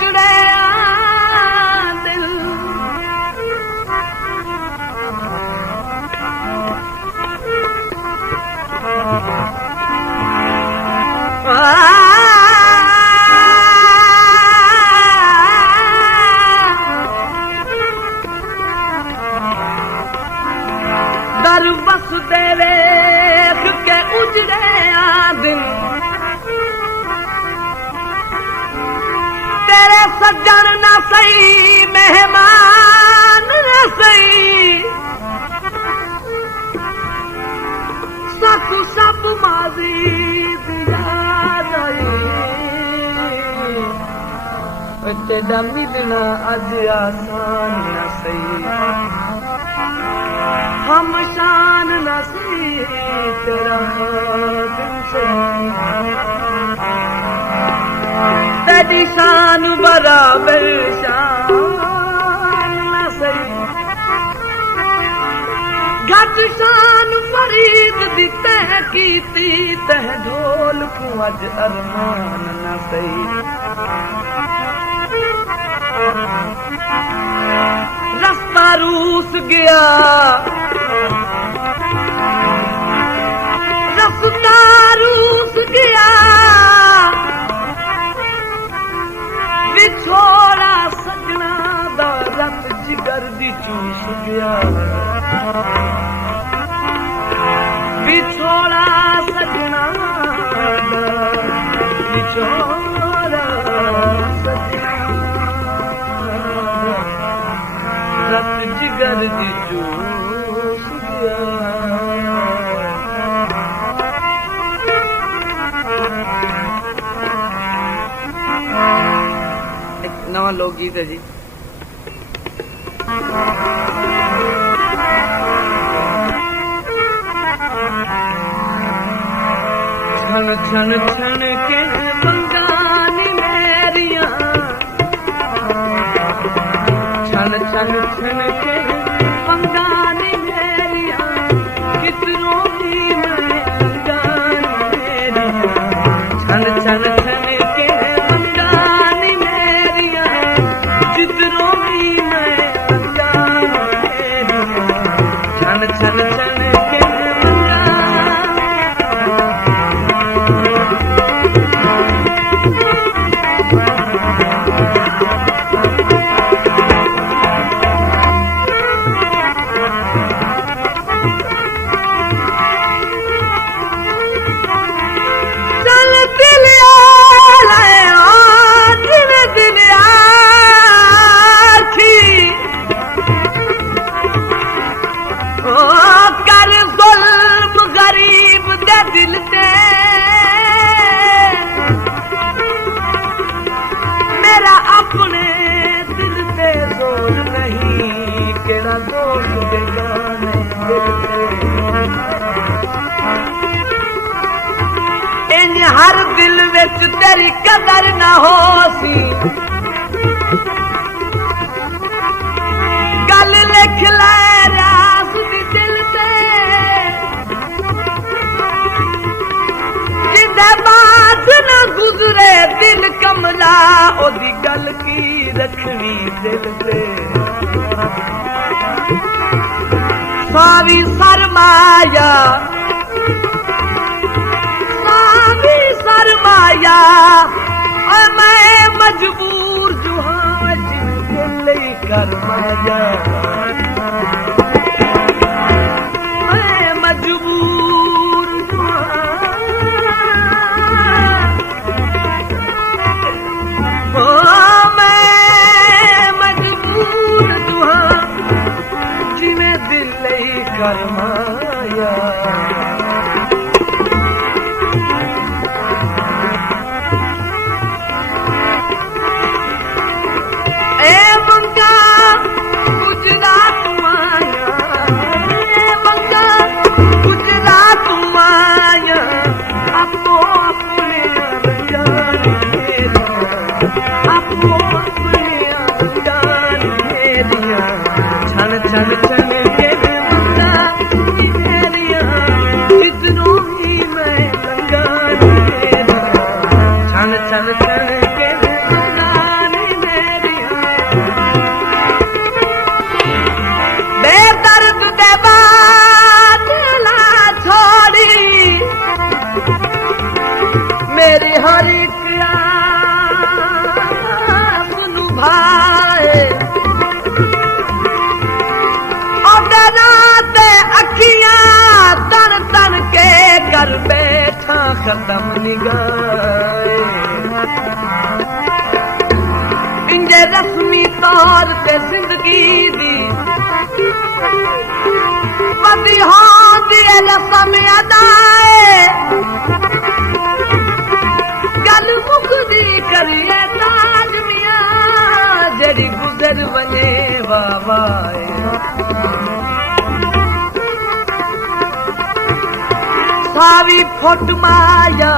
उजड़े दिल दर बस देवे के उजड़े दिन तेरे सज्जन न सही मेहमान न सही सकु सब माजी तेरा मिलना अज आसान न सही हम शान न सही तेरा दिन सही तेरी शान बराबर शान न सही घट शान फरीद दी तह कीती तह ढोल को अज अरमान न सही रास्ता रूस गया रास्ता रूस गया विछोड़ा सजना दा रत जिगर दी चूस गया विछोड़ा सजना दा विछोड़ा सजना रत जिगर दी चूस गया एक नवा लोक गीत है जी छन छन छन के बंगानी मेरिया छन छन छन के बंगानी मेरिया कितनों की मैं बंगानी मेरिया छन छन छन के बंगानी मेरिया कितनों की मैं बंगानी मेरिया छन छन छन के हर दिल विच तेरी कदर ना हो सी गल लिख लै रास दी दिल ते जिंदे बाद न गुजरे दिल कमला ओदी गल की रखनी दिल ते सावी सरमाया सरमाया मैं मजबूर जो हाँ जिनके कर माया मैं मजबूर जो हाँ मैं मजबूर जो हाँ जिन्हें दिल कर माया छन छन के मेरिया कितनों ही मैं लंगा छन छन छन के खत्म निगाहे इंजे रस्मी तौर ते जिंदगी दी बदी होंदी है रस्म अदाए गल मुकदी करिए ताज मियां जड़ी गुजर वने वावाए सावी फुट माया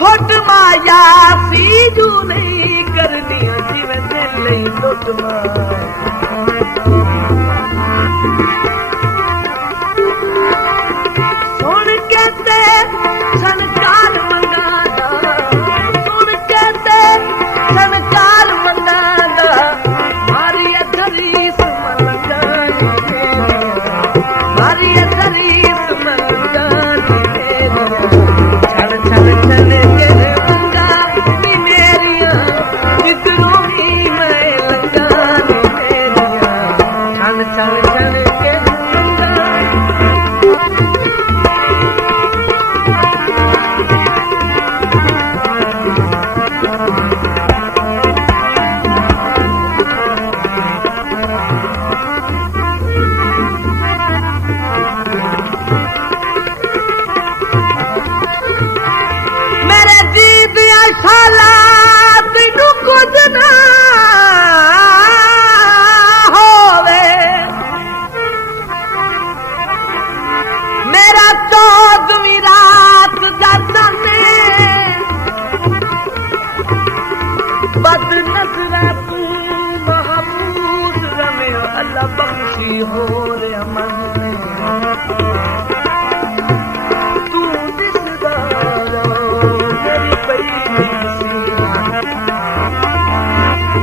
फुट माया सीजू नहीं करनी जिवें दिल नहीं लुट सुन के ते संकार मंगादा सुन के ते संकार मंगादा मारी अधरीस मंगानी मारी अधरीस मंगानी छन छन छन हो रे मन तू दिसदारा मेरी पई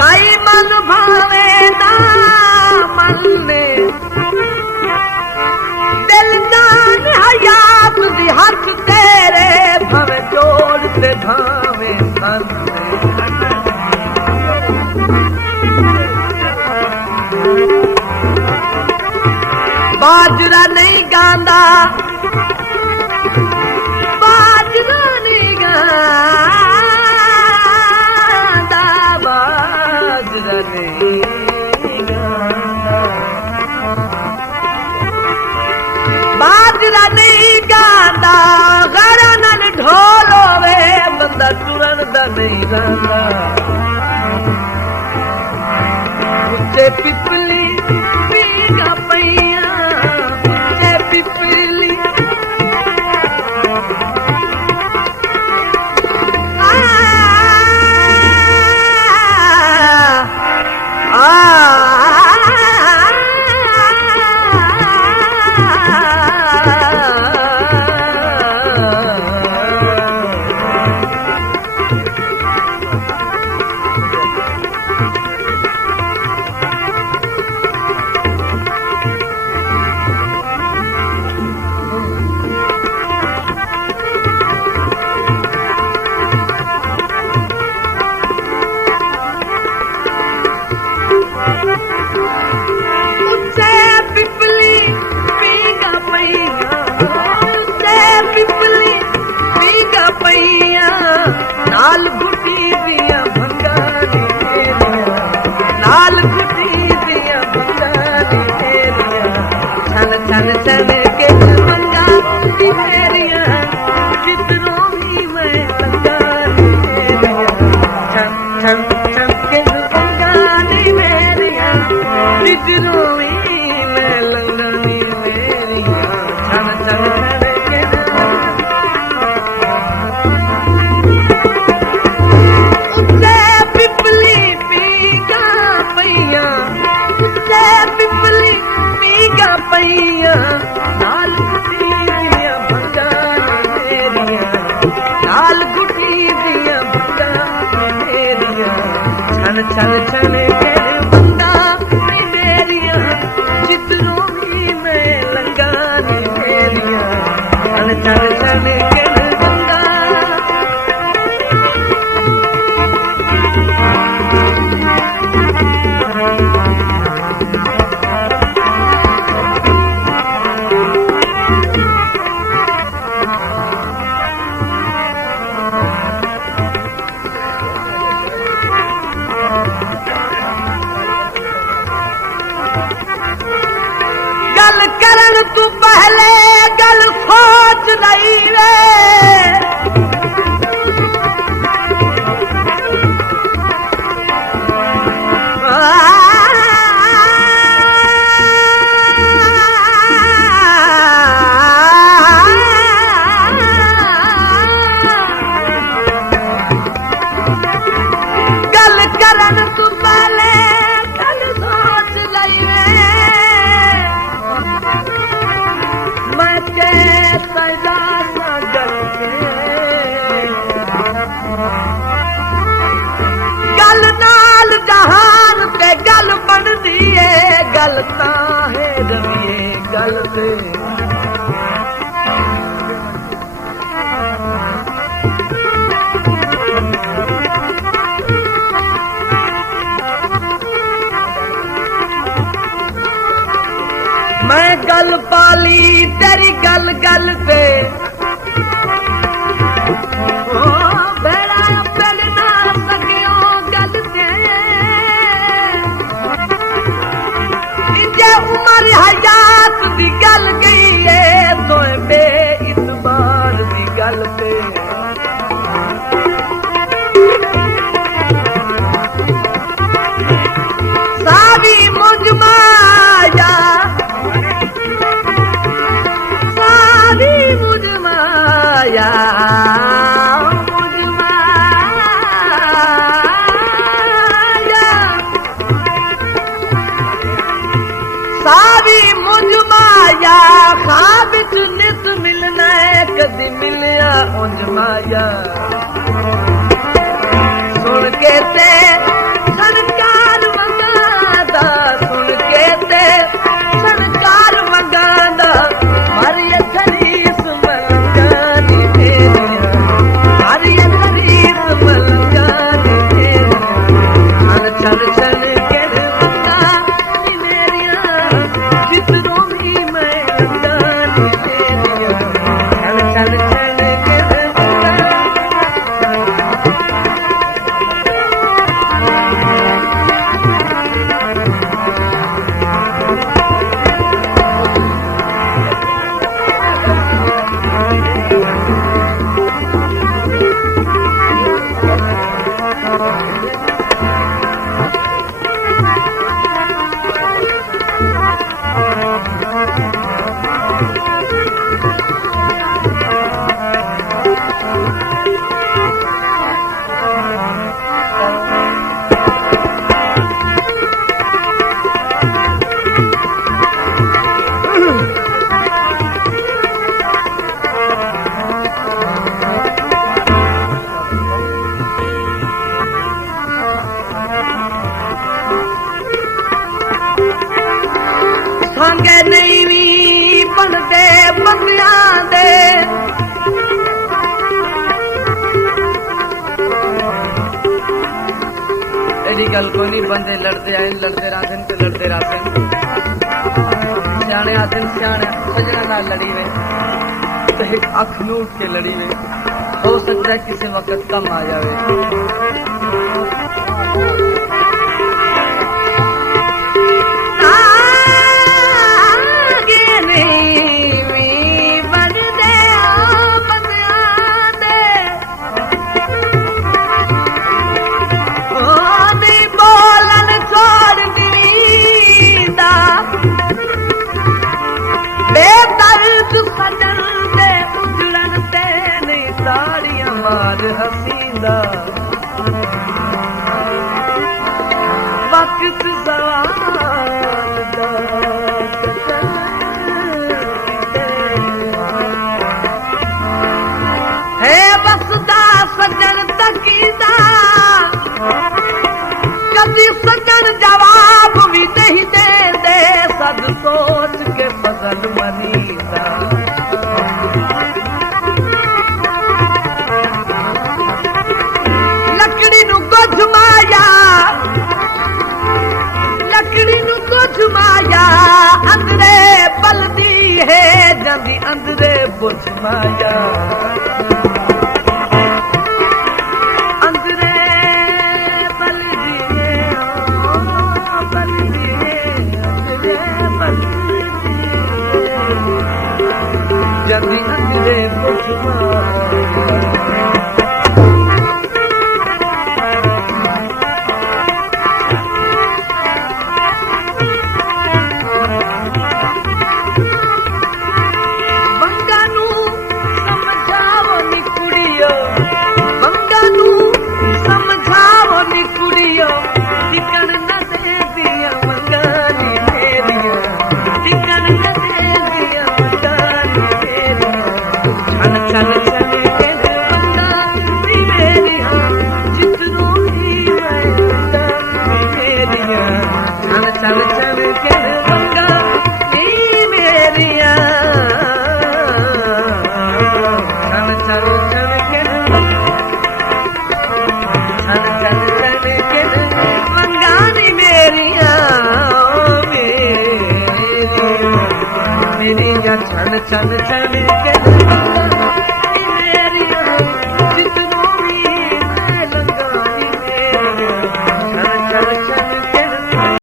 काई मन भावे ना मन ने दिल जान हयात दी हथ तेरे भावे जोड़ ते भावे मन बाजरा नहीं गांदा बाजरा नहीं गांदा बाजरा नहीं गांदा बाजरा नहीं गांदा गरा नाल ढोल होवे बंदा टुरन दा नहीं गांदा उत्ते पिपली पीगा पईया पिपली नाल गुटी दिया भंगारी नाल गुटी दिया भंगारी छन छन छन के भंगा तेरिया चित्रों भी मैं लंगारी छन छन छन के भंगारी मेरिया चित्रों भी मैं लंगारी मेरिया छन छन नाल गुटी दिया मेरिया छन छन छन के बंदा मेरिया चित्रों भी मैं लंगा तू पहले गल सोच लई वे गल करन तू पहले गल सोच लई वे मैं पैदा न गल के गल नाल जहान ते गल बनदी है गल तां है रविए गल ते मैं गल पाली तेरी गल गल पे भेड़ा पेड़ ना सकियो गल ते जे उमर हयात दी गल गई है तो बे इतबार दी गल पे सावी मुझ माया मुझ माया मुझ माया सारी मुझ माया ख्वाब च नित मिलना है कदी मिलिया उंज माया सुन के ते सरकार मंगादा सुन के ते सरकार मंगादा मारिया शरीफ मलंगानी तेरिया मारिया शरीफ मलंगानी तेरिया छल छल छल के बंदा मेरिया जितनों भी मैं लंगानी तेरिया छल छल छल के संगे नहीं भी बनते बंदियां दे एडी गल कोई नहीं बंदे लड़ते आए लड़ते रासन ते लड़ते रासन सियाने आदन सियाने सजना नाल लड़ी वे तो एक अख नूट के लड़ी वे हो सकता है किसी वक्त कम आ जावे हसींदा वक्त है बसदा सजन तकीदा कभी सजन जवाब भी नहीं दे दे सद सोच के फजल मनीदा माया अंदरे बलदी है जंदी अंदरे बुझ माया अंदरे बलदी है बलदी है अंदरे बलदी है छन छन छन